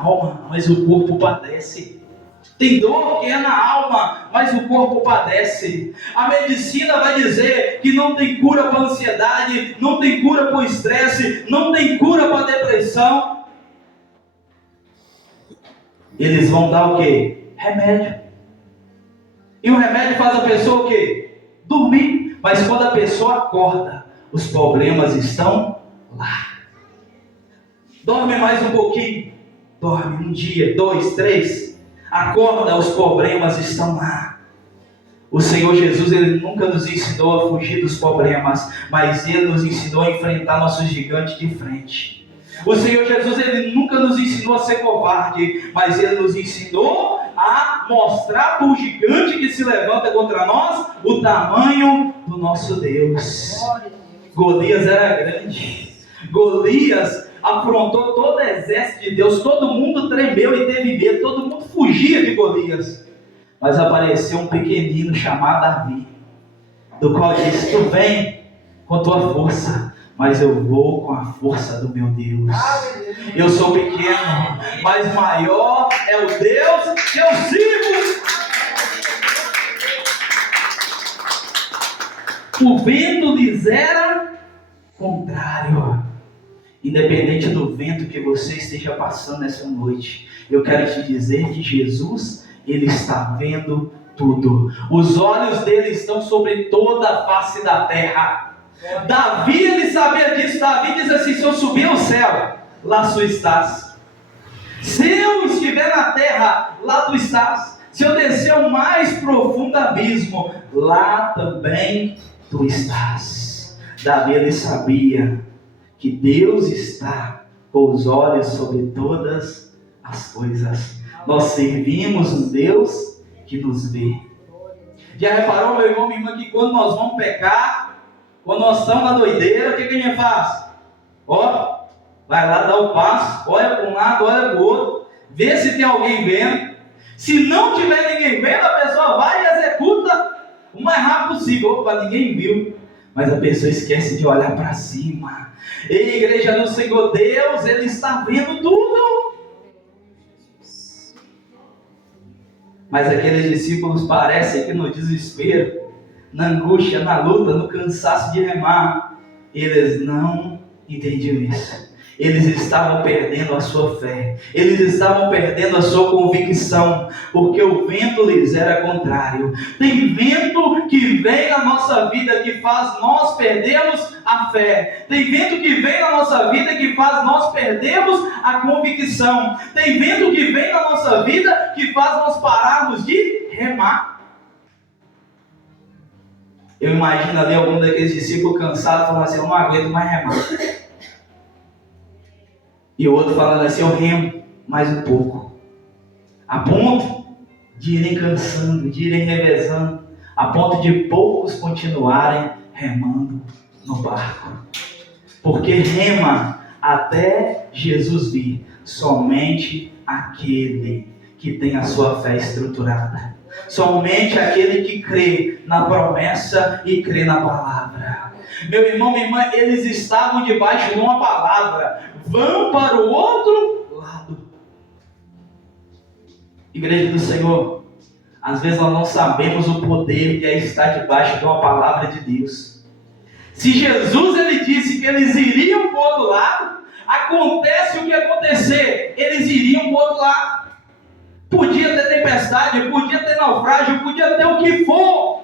alma, mas o corpo padece. Tem dor que é na alma, mas o corpo padece. A medicina vai dizer que não tem cura para a ansiedade, não tem cura para o estresse, não tem cura para a depressão. Eles vão dar o quê? Remédio. E o remédio faz a pessoa o quê? Dormir. Mas quando a pessoa acorda, os problemas estão lá. Dorme mais um pouquinho. Dorme um dia, 2, 3. Acorda, os problemas estão lá. O Senhor Jesus, Ele nunca nos ensinou a fugir dos problemas, mas Ele nos ensinou a enfrentar nossos gigantes de frente. O Senhor Jesus, Ele nunca nos ensinou a ser covarde, mas Ele nos ensinou a mostrar para o gigante que se levanta contra nós o tamanho do nosso Deus. Golias era grande. Golias afrontou todo o exército de Deus. Todo mundo tremeu e teve medo. Todo mundo fugia de Golias. Mas apareceu um pequenino chamado Davi, do qual disse: tu vem com tua força, mas eu vou com a força do meu Deus. Eu sou pequeno, mas maior é o Deus que eu sirvo. O vento lhes era contrário. Independente do vento que você esteja passando essa noite, eu quero te dizer que Jesus, Ele está vendo tudo. Os olhos dele estão sobre toda a face da terra. Davi, ele sabia disso. Davi diz assim: se eu subir ao céu, lá tu estás. Se eu estiver na terra, lá tu estás. Se eu descer ao mais profundo abismo, lá também tu estás. Davi, ele sabia que Deus está com os olhos sobre todas as coisas. Nós servimos um Deus que nos vê. Já reparou, meu irmão, minha irmã, que quando nós vamos pecar, quando nós estamos na doideira, o que a gente faz? Ó, vai lá dar o passo, olha para um lado, olha para o outro, vê se tem alguém vendo. Se não tiver ninguém vendo, a pessoa vai e executa o mais rápido possível. Opa, ninguém viu. Mas a pessoa esquece de olhar para cima. Ei, igreja do Senhor, Deus, Ele está vendo tudo. Mas aqueles discípulos parecem que no desespero, na angústia, na luta, no cansaço de remar, eles não entendiam isso. Eles estavam perdendo a sua fé. Eles estavam perdendo a sua convicção, porque o vento lhes era contrário. Tem vento que vem na nossa vida que faz nós perdermos a fé. Tem vento que vem na nossa vida que faz nós perdermos a convicção. Tem vento que vem na nossa vida que faz nós pararmos de remar. Eu imagino ali algum daqueles discípulos cansados falando assim: eu não aguento mais remar. E o outro falando assim: eu remo mais um pouco. A ponto de irem cansando, de irem revezando, a ponto de poucos continuarem remando no barco. Porque rema até Jesus vir somente aquele que tem a sua fé estruturada. Somente aquele que crê na promessa e crê na palavra. Meu irmão, minha irmã, eles estavam debaixo de uma palavra: vão para o outro lado. Igreja do Senhor, às vezes nós não sabemos o poder que é estar debaixo de uma palavra de Deus. Se Jesus, ele disse que eles iriam para o outro lado, acontece o que acontecer, eles iriam para o outro lado. Podia ter tempestade, podia ter naufrágio, podia ter o que for.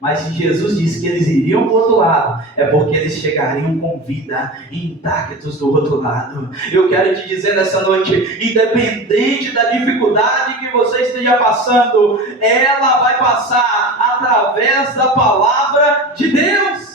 Mas se Jesus disse que eles iriam para o outro lado, é porque eles chegariam com vida, intactos do outro lado. Eu quero te dizer nessa noite, independente da dificuldade que você esteja passando, ela vai passar através da palavra de Deus.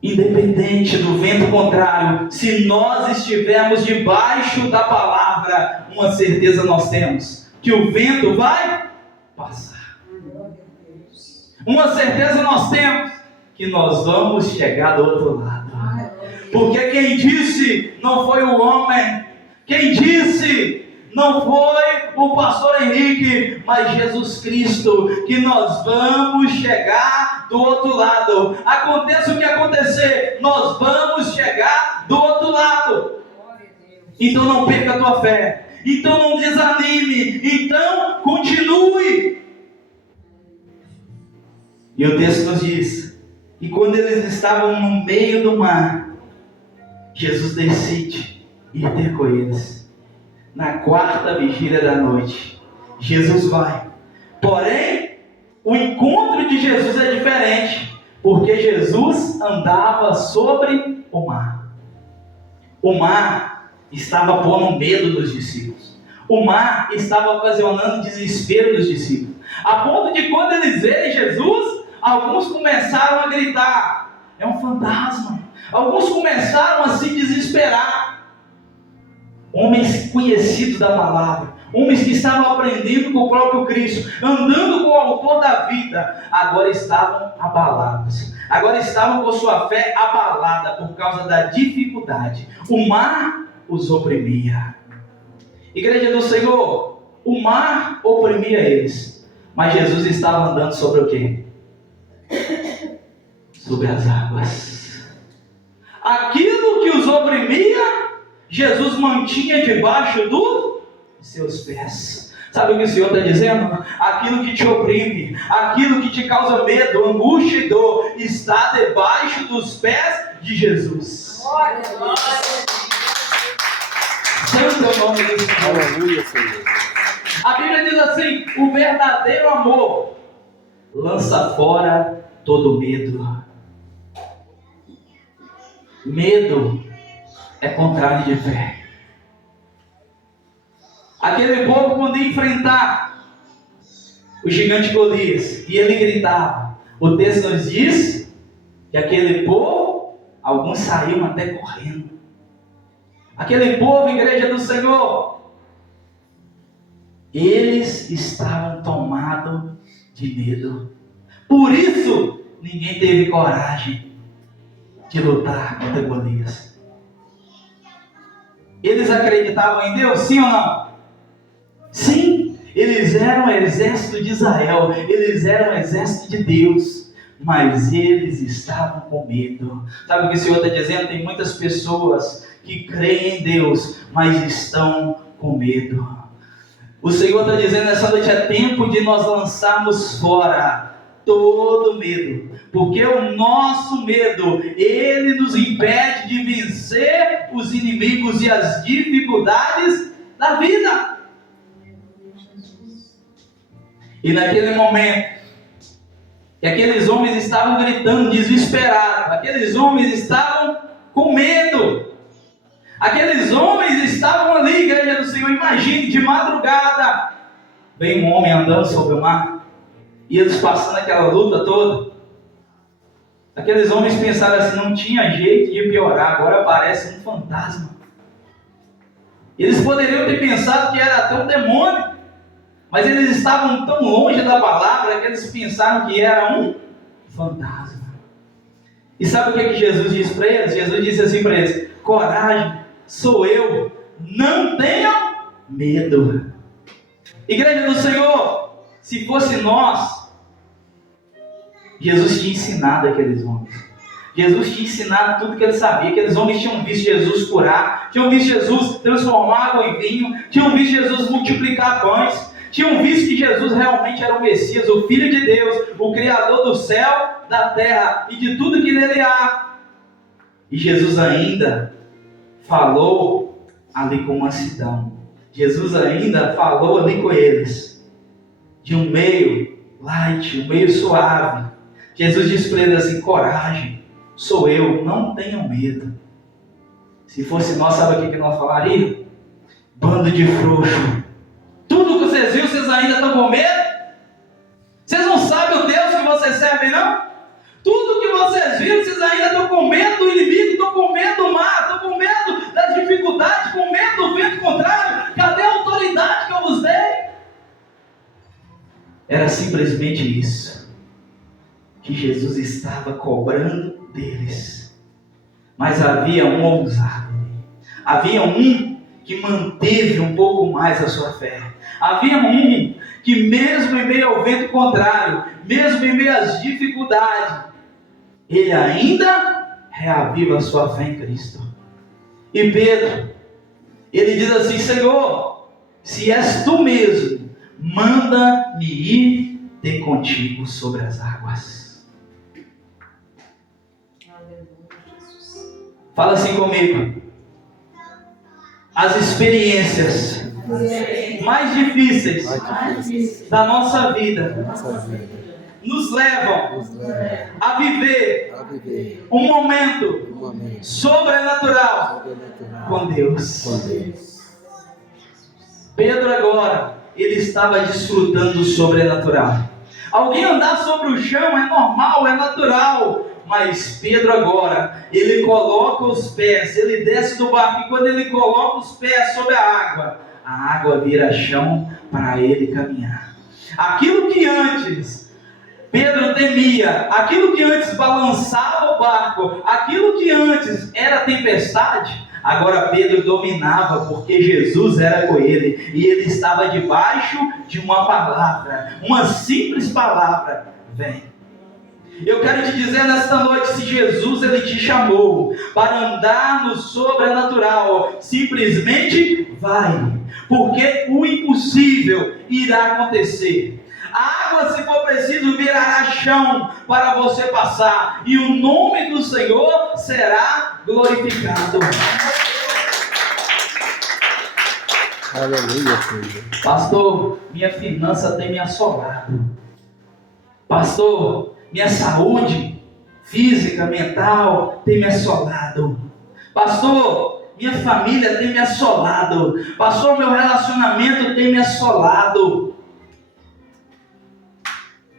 Independente do vento contrário, se nós estivermos debaixo da palavra, uma certeza nós temos: que o vento vai passar. Uma certeza nós temos: que nós vamos chegar do outro lado. Porque quem disse não foi o homem, quem disse não foi o pastor Henrique, mas Jesus Cristo, que nós vamos chegar do outro lado. Aconteça o que acontecer, nós vamos chegar do outro lado. Então não perca a tua fé. Então não desanime. Então continue. E o texto nos diz: e quando eles estavam no meio do mar, Jesus decide ir ter com eles. Na quarta vigília da noite, Jesus vai. Porém, o encontro de Jesus é diferente, porque Jesus andava sobre o mar. O mar estava pondo medo nos discípulos. O mar estava ocasionando desespero dos discípulos. A ponto de quando eles verem Jesus, alguns começaram a gritar: é um fantasma. Alguns começaram a se desesperar. Homens conhecidos da palavra, homens que estavam aprendendo com o próprio Cristo, andando com o autor da vida, agora estavam abalados. Agora estavam com sua fé abalada por causa da dificuldade. O mar os oprimia. Igreja do Senhor, o mar oprimia eles, mas Jesus estava andando sobre o quê? Sobre as águas. Aquilo que os oprimia, Jesus mantinha debaixo dos seus pés. Sabe o que o Senhor está dizendo? Aquilo que te oprime, aquilo que te causa medo, angústia e dor, está debaixo dos pés de Jesus. Santo é o nome do Senhor. Aleluia, Senhor. A Bíblia diz assim: o verdadeiro amor lança fora todo medo. Medo é contrário de fé. Aquele povo, quando ia enfrentar o gigante Golias, e ele gritava, o texto nos diz que aquele povo, alguns saíam até correndo. Aquele povo, igreja do Senhor, eles estavam tomados de medo. Por isso, ninguém teve coragem de lutar contra Golias. Eles acreditavam em Deus, sim ou não? Sim, eles eram o exército de Israel, eles eram o exército de Deus, mas eles estavam com medo. Sabe o que o Senhor está dizendo? Tem muitas pessoas que creem em Deus, mas estão com medo. O Senhor está dizendo nessa noite: é tempo de nós lançarmos fora todo medo, porque o nosso medo, ele nos impede de vencer os inimigos e as dificuldades da vida. E naquele momento que aqueles homens estavam gritando desesperados, aqueles homens estavam com medo, aqueles homens estavam ali, igreja do Senhor, imagine, de madrugada, vem um homem andando sobre o mar, e eles passando aquela luta toda. Aqueles homens pensaram assim: não tinha jeito de piorar, agora aparece um fantasma. Eles poderiam ter pensado que era até um demônio, mas eles estavam tão longe da palavra que eles pensaram que era um fantasma. E sabe o que Jesus disse para eles? Jesus disse assim para eles: coragem, sou eu, não tenham medo. Igreja do Senhor, se fosse nós, Jesus tinha ensinado aqueles homens. Jesus tinha ensinado tudo que ele sabia. Aqueles homens tinham visto Jesus curar, tinham visto Jesus transformar água em vinho, tinham visto Jesus multiplicar pães, tinham visto que Jesus realmente era o Messias, o Filho de Deus, o Criador do céu, da terra e de tudo que nele há. E Jesus ainda falou ali com mansidão. Jesus ainda falou ali com eles de um meio light, um meio suave. Jesus disse para eles assim: coragem, sou eu, não tenham medo. Se fosse nós, sabe o que nós falaríamos? Bando de frouxo. Tudo que vocês viram, vocês ainda estão com medo? Vocês não sabem o Deus que vocês servem, não? Tudo que vocês viram, vocês ainda estão com medo do inimigo, estão com medo do mar, estão com medo das dificuldades, com medo do vento contrário. Cadê a autoridade que eu vos dei? Era simplesmente isso que Jesus estava cobrando deles. Mas havia um ousado, havia um que manteve um pouco mais a sua fé, havia um que mesmo em meio ao vento contrário, mesmo em meio às dificuldades, ele ainda reaviva a sua fé em Cristo. E Pedro, Ele diz assim: Senhor, se és tu mesmo, manda-me ir ter contigo sobre as águas. Fala assim comigo. As experiências mais difíceis da nossa vida nos levam a viver um momento sobrenatural com Deus. Pedro agora, ele estava desfrutando do sobrenatural. Alguém andar sobre o chão é normal, é natural. Mas Pedro agora, ele coloca os pés, ele desce do barco, e quando ele coloca os pés sobre a água vira chão para ele caminhar. Aquilo que antes Pedro temia, aquilo que antes balançava o barco, aquilo que antes era tempestade, agora Pedro dominava, porque Jesus era com ele, e ele estava debaixo de uma palavra, uma simples palavra: vem. Eu quero te dizer nesta noite, se Jesus ele te chamou para andar no sobrenatural, simplesmente vai, porque o impossível irá acontecer. A água, se for preciso, virará chão para você passar, e o nome do Senhor será glorificado. Aleluia, Senhor. Pastor, minha finança tem me assolado. Pastor, minha saúde física, mental tem me assolado. Pastor, minha família tem me assolado. Pastor, meu relacionamento tem me assolado.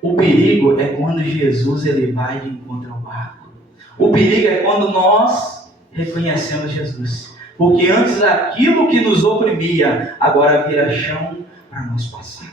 O perigo é quando Jesus ele vai de encontro ao barco. O perigo é quando nós reconhecemos Jesus. Porque antes aquilo que nos oprimia, agora vira chão para nós passar.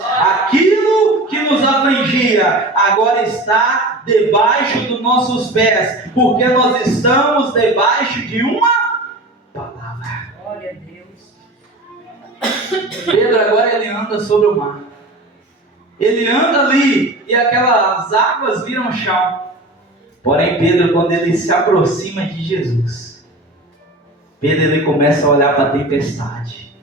Aquilo que nos afligia, agora está debaixo dos nossos pés. Porque nós estamos debaixo de uma palavra. Glória a Deus. Pedro agora ele anda sobre o mar. Ele anda ali e aquelas águas viram chão. Porém Pedro, quando ele se aproxima de Jesus, Pedro ele começa a olhar para a tempestade.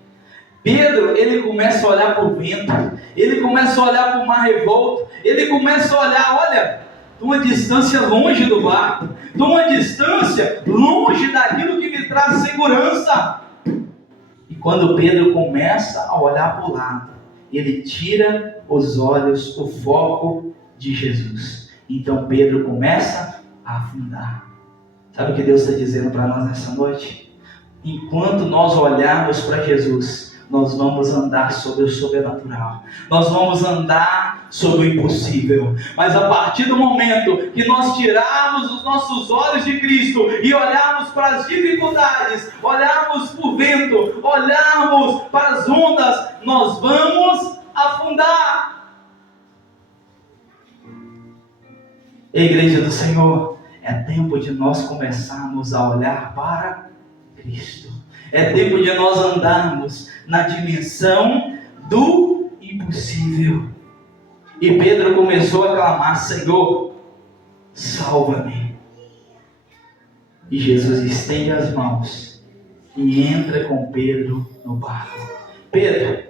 Pedro ele começa a olhar para o vento. Ele começa a olhar para o mar revolto. Ele começa a olhar, olha, de uma distância longe do barco, de uma distância longe daquilo que me traz segurança. E quando Pedro começa a olhar para o lado, ele tira os olhos, o foco de Jesus. Então Pedro começa a afundar. Sabe o que Deus está dizendo para nós nessa noite? Enquanto nós olharmos para Jesus, nós vamos andar sobre o sobrenatural. Nós vamos andar sobre o impossível. Mas a partir do momento que nós tirarmos os nossos olhos de Cristo e olharmos para as dificuldades, olharmos para o vento, olharmos para as ondas, nós vamos afundar. Igreja do Senhor, é tempo de nós começarmos a olhar para Cristo. É tempo de nós andarmos na dimensão do impossível. E Pedro começou a clamar: Senhor, salva-me. E Jesus estende as mãos e entra com Pedro no barco. Pedro,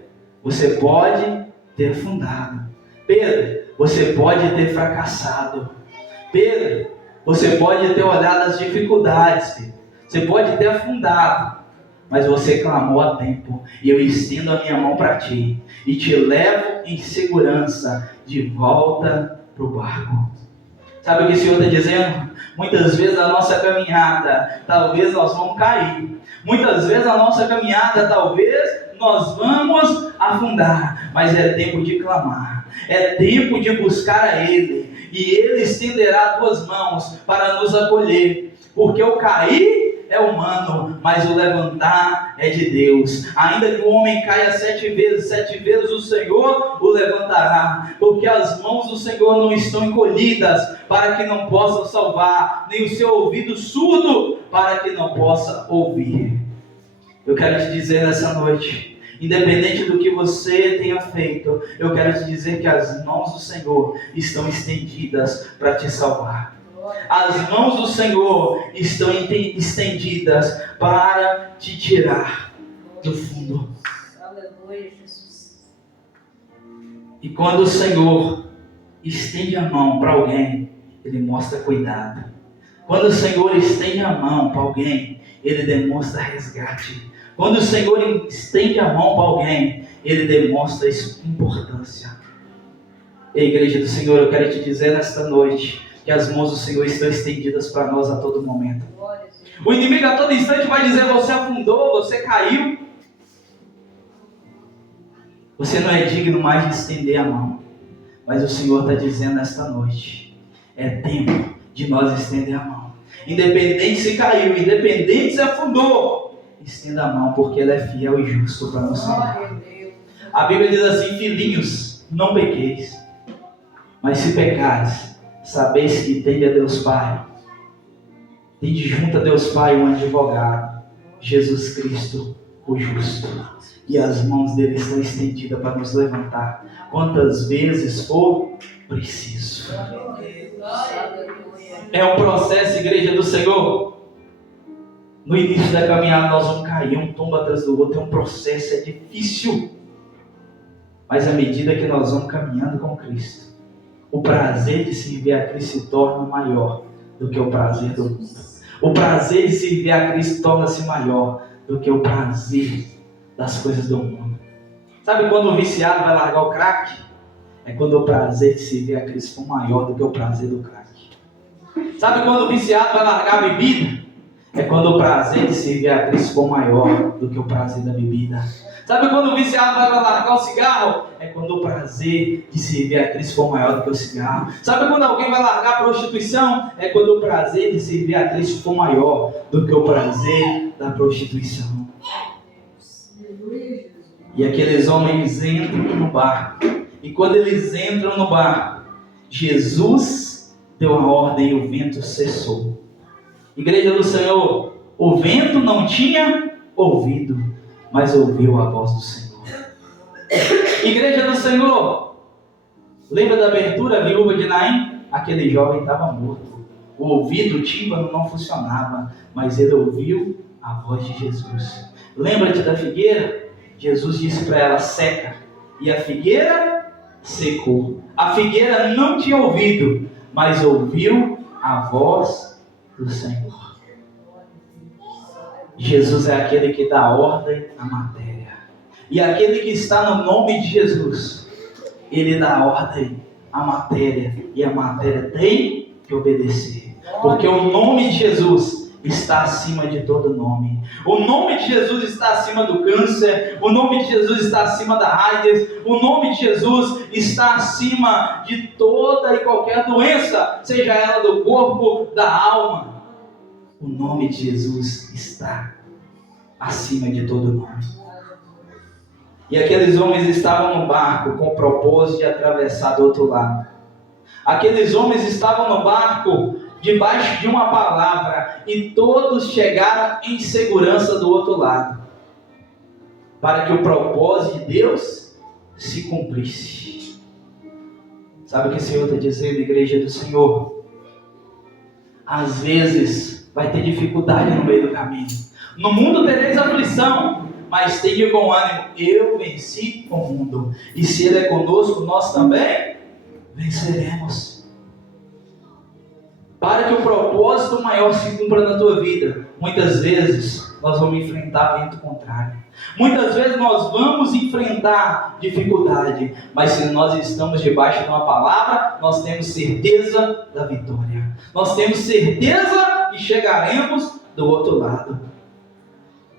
você pode ter afundado. Pedro, você pode ter fracassado. Pedro, você pode ter olhado as dificuldades. Pedro. Você pode ter afundado. Mas você clamou a tempo, e eu estendo a minha mão para ti, e te levo em segurança de volta para o barco. Sabe o que o Senhor está dizendo? Muitas vezes a nossa caminhada, talvez nós vamos cair. Muitas vezes a nossa caminhada, talvez nós vamos afundar. Mas é tempo de clamar, é tempo de buscar a Ele, e Ele estenderá tuas mãos para nos acolher. Porque o cair é humano, mas o levantar é de Deus. Ainda que o homem caia 7 vezes o Senhor o levantará. Porque as mãos do Senhor não estão encolhidas para que não possam salvar, nem o seu ouvido surdo para que não possa ouvir. Eu quero te dizer nessa noite, independente do que você tenha feito, eu quero te dizer que as mãos do Senhor estão estendidas para te salvar. As mãos do Senhor estão estendidas para te tirar do fundo. Aleluia, Jesus. E quando o Senhor estende a mão para alguém, Ele mostra cuidado. Quando o Senhor estende a mão para alguém, Ele demonstra resgate. Quando o Senhor estende a mão para alguém, Ele demonstra importância. E Igreja do Senhor, eu quero te dizer nesta noite que as mãos do Senhor estão estendidas para nós a todo momento. O inimigo a todo instante vai dizer: você afundou, você caiu. Você não é digno mais de estender a mão. Mas o Senhor está dizendo nesta noite: é tempo de nós estender a mão. Independente se caiu, independente se afundou, estenda a mão, porque Ele é fiel e justo para nos salvar. A Bíblia diz assim: filhinhos, não pequeis, mas se pecares, sabeis que tende a Deus Pai. Tende junto a Deus Pai um advogado, Jesus Cristo, o justo. E as mãos dele estão estendidas para nos levantar quantas vezes for preciso. É um processo, Igreja do Senhor. No início da caminhada nós vamos cair um tombo atrás do outro. É um processo, é difícil. Mas à medida que nós vamos caminhando com Cristo, o prazer de servir a Cristo se torna maior do que o prazer do mundo. O prazer de servir a Cristo torna-se maior do que o prazer das coisas do mundo. Sabe quando o viciado vai largar o crack? É quando o prazer de servir a Cristo for maior do que o prazer do crack. Sabe quando o viciado vai largar a bebida? É quando o prazer de servir a Cristo for maior do que o prazer da bebida. Sabe quando o viciado vai largar o cigarro? É quando o prazer de servir a Cristo for maior do que o cigarro. Sabe quando alguém vai largar a prostituição? É quando o prazer de servir a Cristo for maior do que o prazer da prostituição. E aqueles homens entram no barco. E quando eles entram no barco, Jesus deu a ordem e o vento cessou. Igreja do Senhor, o vento não tinha ouvido, mas ouviu a voz do Senhor. Igreja do Senhor, lembra da abertura, a viúva de Naim? Aquele jovem estava morto. O ouvido, o tímpano não funcionava, mas ele ouviu a voz de Jesus. Lembra-te da figueira? Jesus disse para ela: seca. E a figueira secou. A figueira não tinha ouvido, mas ouviu a voz do Senhor. Jesus é aquele que dá ordem à matéria. E aquele que está no nome de Jesus, ele dá ordem à matéria. E a matéria tem que obedecer. Porque o nome de Jesus está acima de todo nome. O nome de Jesus está acima do câncer. O nome de Jesus está acima da AIDS. O nome de Jesus está acima de toda e qualquer doença, seja ela do corpo, da alma. O nome de Jesus está acima de todo nome. E aqueles homens estavam no barco com o propósito de atravessar do outro lado. Aqueles homens estavam no barco debaixo de uma palavra, e todos chegaram em segurança do outro lado, para que o propósito de Deus se cumprisse. Sabe o que o Senhor está dizendo, Igreja do Senhor? Às vezes vai ter dificuldade no meio do caminho. No mundo tereis aflição, mas tenha bom ânimo. Eu venci o mundo, e se Ele é conosco, nós também venceremos. Para que o propósito maior se cumpra na tua vida, muitas vezes nós vamos enfrentar vento contrário. Muitas vezes nós vamos enfrentar dificuldade, mas se nós estamos debaixo de uma palavra, nós temos certeza da vitória. Nós temos certeza que chegaremos do outro lado.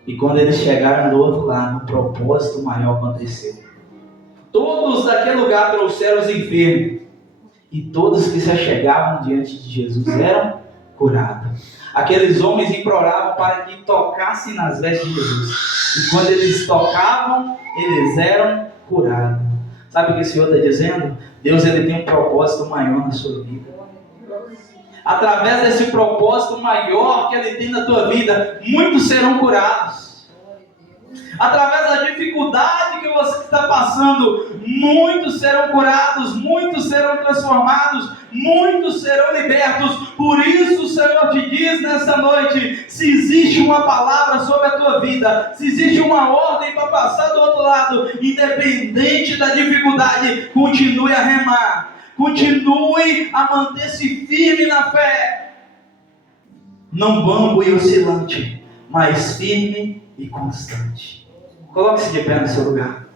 E quando eles chegaram do outro lado, o propósito maior aconteceu. Todos daquele lugar trouxeram os enfermos. E todos que se achegavam diante de Jesus eram curados. Aqueles homens imploravam para que tocassem nas vestes de Jesus. E quando eles tocavam, eles eram curados. Sabe o que o Senhor está dizendo? Deus, ele tem um propósito maior na sua vida. Através desse propósito maior que Ele tem na tua vida, muitos serão curados. Através da dificuldade que você está passando, muitos serão curados, muitos serão transformados, muitos serão libertos. Por isso o Senhor te diz nessa noite: se existe uma palavra sobre a tua vida, se existe uma ordem para passar do outro lado, independente da dificuldade, continue a remar, continue a manter-se firme na fé, não bambo e oscilante, mas firme e constante. Coloque-se de pé no seu lugar.